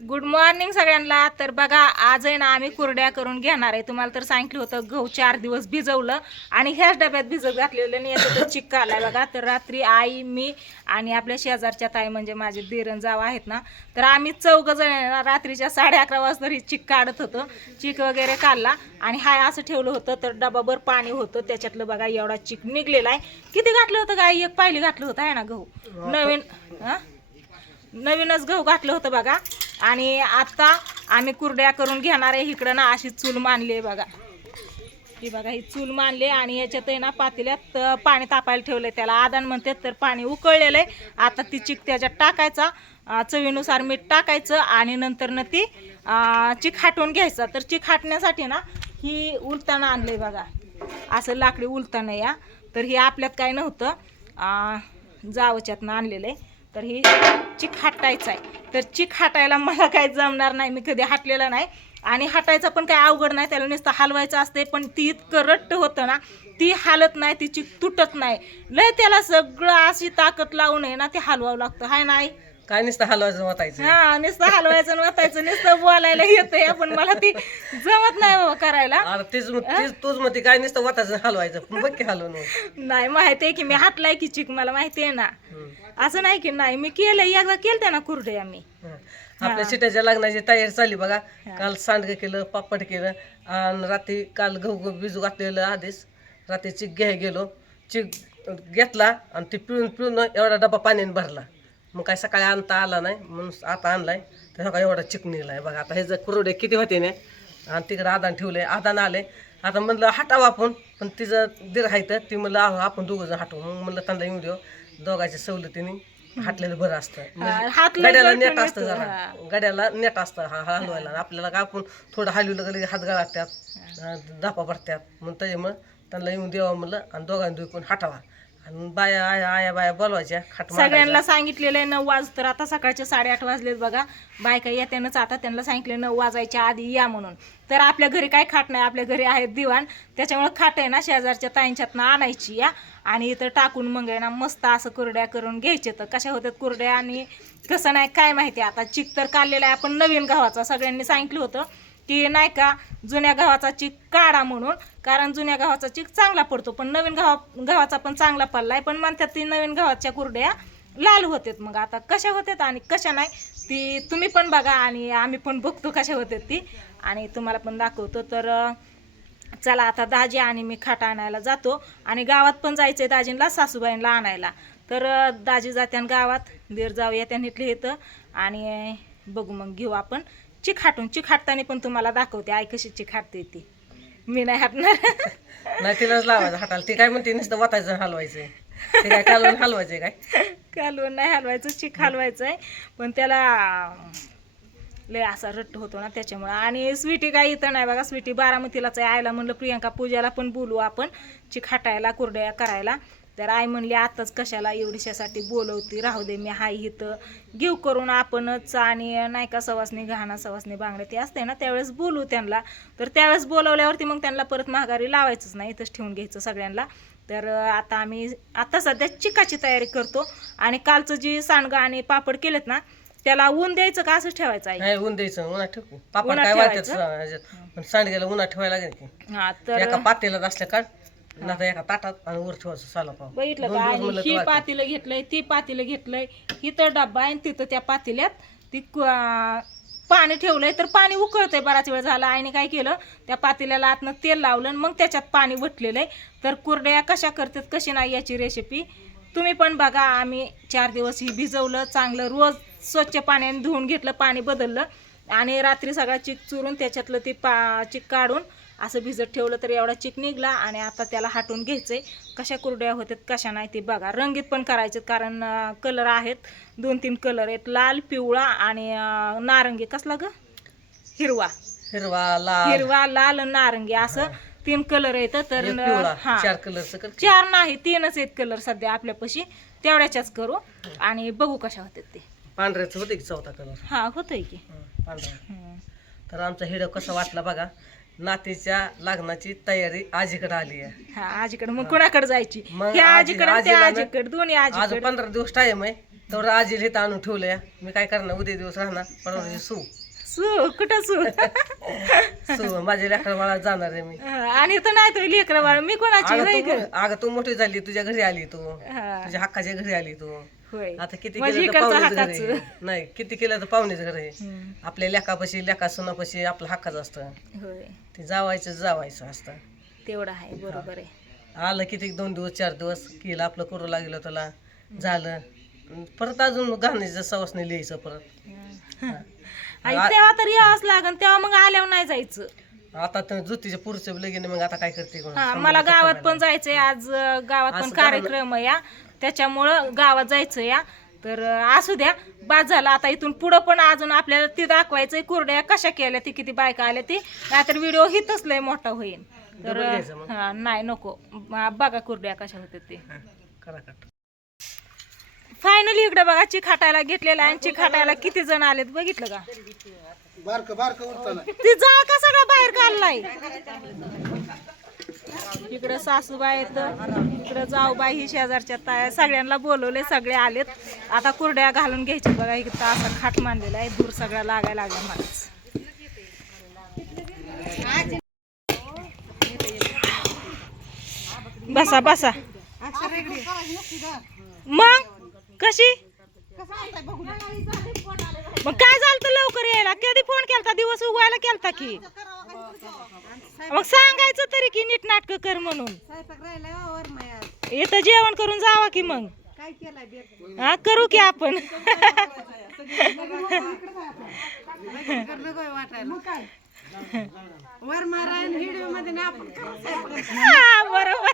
Good morning सगळ्यांना. तर बघा आज आहे ना आम्ही कुरड्या करून घेणार आहे. तुम्हाला तर सांगितलं होतं गहू 4 दिवस भिजवलं आणि ह्याच डब्यात भिजत घातलेलं आणि याचा तर चिक्का आलाय बघा. तर रात्री आई मी आणि आपल्या शेजारच्या ताई म्हणजे माझे दिरण जाव आहेत ना, तर आम्ही 4 जण रात्रीच्या 11:30 वाजता ही चिक काढत होतो. चिक वगैरे काढला आणि हाय असं ठेवलं होतं. तर डबाभर पाणी होतं त्याच्यातलं बघा एवढा चिक निघलेला आहे. किती घातलं होतं गाई? एक पायली घातलं होतं आहे ना गहू. नवीनच गहू घातलं होतं बघा. आणि आता आम्ही कुरड्या करून घेणार आहे. इकडं ना अशी चूल मांडली आहे बघा. ही बघा ही चूल मांडली आणि याच्यात आहे ना पातेल्यात पाणी तापायला ठेवलंय. त्याला आदान म्हणतात. तर पाणी उकळलेलं आहे. आता ती चिक त्याच्यात टाकायचा, चवीनुसार मीठ टाकायचं आणि नंतर ना ती चिक हाटून घ्यायचा. तर चिक हाटण्यासाठी ना ही उलताना आणलंय बघा. असं लाकडी उलताना या. तर ही आपल्यात काय नव्हतं, जावच्यातनं आणलेलं आहे. तर ही चिक हाटायचं आहे. तर चिक हाटायला मला काही जमणार नाही, मी कधी हाटलेलं नाही आणि हाटायचं पण काही अवघड नाही. त्याला नुसतं हलवायचं असते. पण ती इतकं रट्ट होतं ना, ती हालत नाही, ती चिक तुटत नाही. लय त्याला सगळं अशी ताकद लावून आहे ना ते हलवावं लागतं. हाय नाही काय नुसतं हलवायचं वाटायचं. हा नुसतं हलवायचं वाचायचं, नुसतं बोलायला येतंय पण मला ती जमत नाही बाबा करायला. अरे तूच म्हणते काय नुसतं वाटायचं हलवायचं. पण बघ की हलवून नाही माहिती आहे की मी हाटलाय की चिक, मला माहिती आहे ना. असं नाही की नाही, मी केलंय एकदा केलते ना कुरडे आम्ही. आपल्या शिट्याच्या लग्नाची तयारी चालली बघा. काल सांडगं केलं, पापड केलं आणि रात्री काल गहू भिजू घातलेलं आधीच. रात्री चिक घ्याय गेलो, चिक घेतला आणि ती पिळून पिळून एवढा डबा पाण्याने भरला. मग काय सकाळी आणता आला नाही म्हणून आता आणलाय. तर सकाळी एवढा चिक निघलाय बघा. आता हे जर कुरडे किती होते ना आणि तिकडे आदान ठेवले, आदान आले. आता म्हणलं हटावं आपण, पण तिचं दीर आहे तर ती म्हणलं आपण दोघं जण हटवू. मग म्हणलं त्यांना येऊ देऊ, दोघांच्या सवलतीने हाटलेलं बरं असतं. गड्याला नेट असतं, जरा गड्याला नेट असतं हलवायला. आपल्याला काय आपण थोडं हलवलं गेलं हात गळातात, धापा भरतात. म्हणून त्याच्यामुळं त्यांना येऊन द्यावं म्हणलं आणि दोघांनी दुखून हटावा. आणि बाया आया बाया बोलवायच्या खाट सगळ्यांना सांगितलेलं आहे 9 वाज. तर आता सकाळचे 8:30 वाजलेत बघा. बायका येत्यानंच आता त्यांना सांगितले 9 वाजायच्या आधी या म्हणून. तर आपल्या घरी काय खाट नाही, आपल्या घरी आहेत दिवाण. त्याच्यामुळे खाट आहे ना शेजारच्या ताईंच्यातनं आणायची या आणि इथं टाकून मग आहे ना मस्त असं कुरड्या करून घ्यायचे. तर कशा होतात कुरड्या आणि कसं नाही काय माहिती. आता चिक तर काढलेला आहे आपण नवीन गव्हाचा. सगळ्यांनी सांगितलं होतं की नाही का जुन्या गव्हाचा चिक काढा म्हणून, कारण जुन्या गव्हाचा चिक चांगला पडतो. पण नवीन गव्हाचा पण चांगला पडलाय. पण म्हणतात ती नवीन गव्हाच्या कुरड्या लाल होतात. मग आता कशा होतात आणि कशा नाही ती तुम्ही पण बघा आणि आम्ही पण बघतो कशा होतात ती आणि तुम्हाला पण दाखवतो. तर चला आता दाजी आणि मी खाट आणायला जातो आणि गावात पण जायचंय दाजींना सासूबाईंना आणायला. तर दाजी जात्यान गावात, दीर जाऊ येत्यान इथले येतं आणि बघू मग घेऊ आपण चिक हाटून. चिक हाटताना पण तुम्हाला दाखवते आई कशी चिक हाटते ती. मी नाही हाटणार. नाही तिलाच लावायचं हाताला. ती काय म्हणते नुसतं वाटायचं हलवायचं. ते काय कालवून हलवायचे काय? कालवून नाही हलवायचं, चिक हलवायचं आहे. पण त्याला लय असा रट्ट होतो ना त्याच्यामुळं. आणि स्वीटी काय इथं नाही बघा, स्वीटी बारामतीलाच आहे. आईला म्हणलं प्रियंका पूजाला पण बोलू आपण चिक हाटायला कुरड्या करायला. तर आई म्हणली आताच कशाला एवढीशासाठी बोलवती, राहू दे मी हाय इथं, घेऊ करून आपणच. आणि नाही का सवासनी घाणा सवासनी बांगड्या ते असते ना त्यावेळेस बोलू त्यांना. तर त्यावेळेस बोलवल्यावरती मग त्यांना परत माघारी लावायचंच नाही, इथंच ठेवून घ्यायचं सगळ्यांना. तर आता आम्ही आता सध्या चिकाची तयारी करतो. आणि कालचं जी सांडगं आणि पापड केलेत ना त्याला ऊन द्यायचं का असंच ठेवायचं आहे? ऊन द्यायचं, उन्हात ठेवू. पापड काय वाटतात पण सांडग्याला उन्हात ठेवायला लागेल की. हा तर एका पातेल्यात असल्या काढ नाही एका ताटात आणि वर ठेवायचं साला पाव. बघितलं का? आणि ही पातेलं घेतलंय, ती पातेलं घेतलंय, इथं डब्बा आहे तिथं त्या पातेल्यात ती पाणी ठेवलंय. तर पाणी उकळतंय, बराच वेळ झाला. आईने काय केलं त्या पातेल्याला आतनं तेल लावलं आणि मग त्याच्यात पाणी वटलेलं आहे. तर कुरड्या कशा करतात कशी नाही याची रेसिपी तुम्ही पण बघा. आम्ही 4 दिवस ही भिजवलं चांगलं, रोज स्वच्छ पाण्याने धुवून घेतलं, पाणी बदललं आणि रात्री सगळा चिक चुरून त्याच्यातलं ती चिक काढून असं भिजत ठेवलं. तर एवढा चिक निघला आणि आता त्याला हाटून घ्यायचंय. कशा कुरड्या होतात कशा नाही ते बघा. रंगीत पण करायचे कारण कलर आहेत 2-3 कलर आहेत, लाल, पिवळा आणि नारंगी. कसला ग? हिरवा. हिरवा, लाल, नारंगी असं 3 कलर आहेत. तर हा 4 कलरचं 4 नाही 3च आहेत कलर सध्या आपल्यापाशी. तेवढ्याच्याच करू आणि बघू कशा होतात ते. पांढऱ्याचं होतं की चौथा कलर? हा होतंय की पांढरा. तर आमचा हिडो कसा वाटला बघा. नातीच्या लग्नाची तयारी आजीकडे आली आहे. हा आजीकडे. मग कुणाकडे जायची? मग ह्या आजीकडे त्या आजीकडे, दोन्ही आज आजीकडे. 15 दिवस टाइम आहे. तेवढं आजीला इथं आणून ठेवलंय. मी काय करणार, उद्या दिवस राहणार परवा सू कुठं सू सू माझ्या लेकरं बाळा जाणार आहे मी. आणि तर नाही तो लेकरं बाळ मी कोणाची होय ग? अगं तू मोठी झाली, तुझ्या घरी आली तू, हा, तुझ्या हक्काच्या घरी आली तू. होय. आता किती म्हणजे केलं तर इकडचं पाहुणेच घर हक्काचं. आहे. नाही किती केलं तर पाहुणेच घर आहे. हम्म, आपल्या लेकापाशी लेका सुनापाशी आपलं हक्काचं असतं. होय ते जावायचं असतं. तेवढं आहे बरोबर आहे. आलं किती 2 दिवस 4 दिवस केलं आपलं करू लागलं तुला झालं, परत अजून घालण्याचं सवासने लिहायचं परत. आणि तेव्हा तर यावंच लागन, तेव्हा मग आल्यावर नाही जायचं. आता तर जुतीच्या पुढचं लगीन मग आता काय करते कोण? हा, मला गावात पण जायचंय आज. गावात पण असं कार्यक्रम आहे या, त्याच्यामुळं गावात जायचं या. तर असू द्या, बाद झाला. आता इथून पुढं पण अजून आपल्याला ती दाखवायचंय कुरड्या कशा केल्या, ती किती बायका आल्या ती, नाहीतर व्हिडिओ हितच लय मोठा होईल. तर डबल घ्यायचं मग. हा नाही नको, बघा कुरड्या कशा होत्या ते. करा कट. फायनली इकडे बघा चिखाटायला घेतलेला आहे. चिखाटायला किती जण आलेत बघितलं का? ती जाळ का सगळा बाहेर काढलाय. इकडं सासूबाई आहेत, इकडं जाऊबाई, ही शेजारच्या ताया, सगळ्यांना बोलवले, सगळे आलेत. आता कुरड्या घालून घ्यायच्या बघा. इकडं असा खाट मांडलेला आहे, दूर सगळा लागायला लागला माणूस. बसा बसा. मग कशी मग काय झालं तर लवकर यायला? कधी फोन केलता? दिवस उगवायला केलता की? मग सांगायचं तरी की नीट नाटक कर म्हणून. इथं जेवण करून जावा की मग. हा करू की आपण. हा, बरोबर.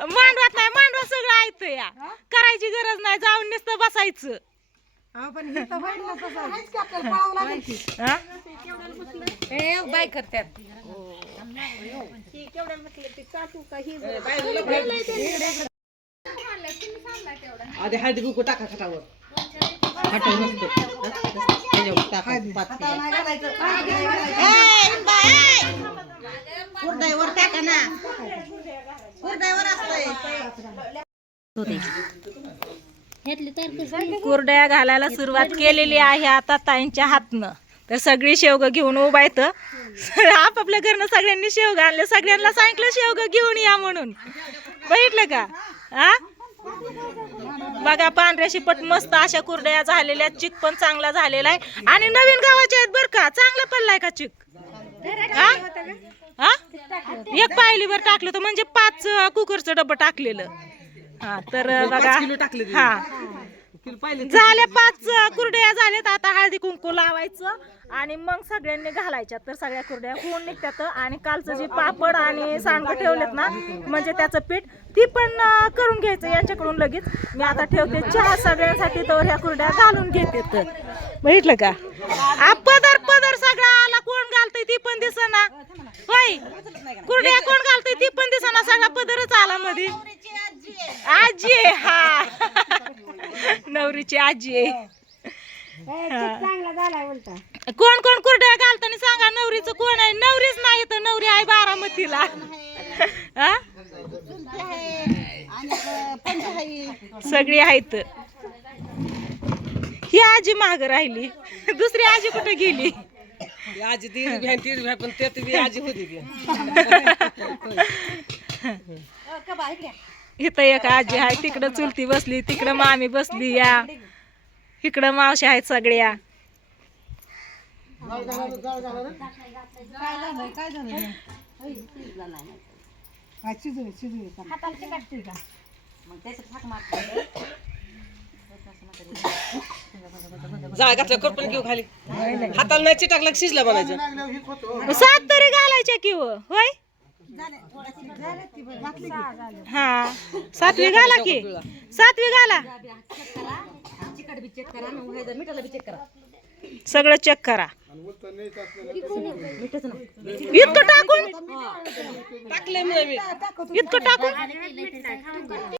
मांडवात नाही, मांडवा सगळं ऐकतं या, करायची गरज नाही, जाऊन नुसतं बसायचं. बाय करतात. आधी हळदी कुंकू टाका खाटावर. कुरड्या घालायला सुरुवात केलेली आहे आता ताईंच्या हातनं. तर सगळी शेवग घेऊन उभा येत. आपापल्या घरनं सगळ्यांनी शेवग आणले, सगळ्यांना सांगितलं शेवग घेऊन या म्हणून. बघितलं का? हा बघा, पांढऱ्या शिपट मस्त अशा कुरड्या झालेल्या. चिक पण चांगला झालेला आहे आणि नवीन गावाचे आहेत बर का. चांगला पडलाय का चिक? हा हा, एक पायलीवर टाकलं तर म्हणजे 5 कुकरचं डब्बं टाकलेलं. हा तर बघा, हा झाल्या 5 कुरड्या झाल्यात. आता हळदी कुंकू लावायचं आणि मग सगळ्यांनी घालायच्या. तर सगळ्या कुरड्या होऊन निघतात. आणि कालचं जे पापड आणि सांडगं ठेवलेत ना, म्हणजे त्याचं पीठ, ती पण करून घ्यायचं यांच्याकडून लगेच. मी आता ठेवते चहा सगळ्यांसाठी, तर ह्या कुरड्या घालून घेते. तर बघितलं का? पदर पदर सगळा आला. कोण घालतंय ती पण दिसना. होय, कुरड्या कोण घालतंय ती पण दिसना. सगळा पदरच आला मध्ये. आजी आहे. हा, नवरीची आजी आहे. कोण कोण कुरड्या घालताना सांगा. नवरीचं कोण आहे? नवरीच नाही तर नवरी आहे बारामतीला. हा, सगळी आहेत. ही आजी माग राहिली, दुसरी आजी कुठे गेली? आजी तीर भ्या पण त्यात बी आजी होती ती. इथं एक आजी आहे, तिकडं चुलती बसली, तिकडं मामी बसली, या इकडं मावशी आहेत सगळ्या. जा घातलं करपण घेऊ खाली. हाताला नाही चिटाकला शिजला बनायचं. 7 तरी घालायच्या कि होय? हा, 7वी घाला की, 7वी घाला. सगळं चेक करा. इतकं टाकून टाकले मी इतकं टाकून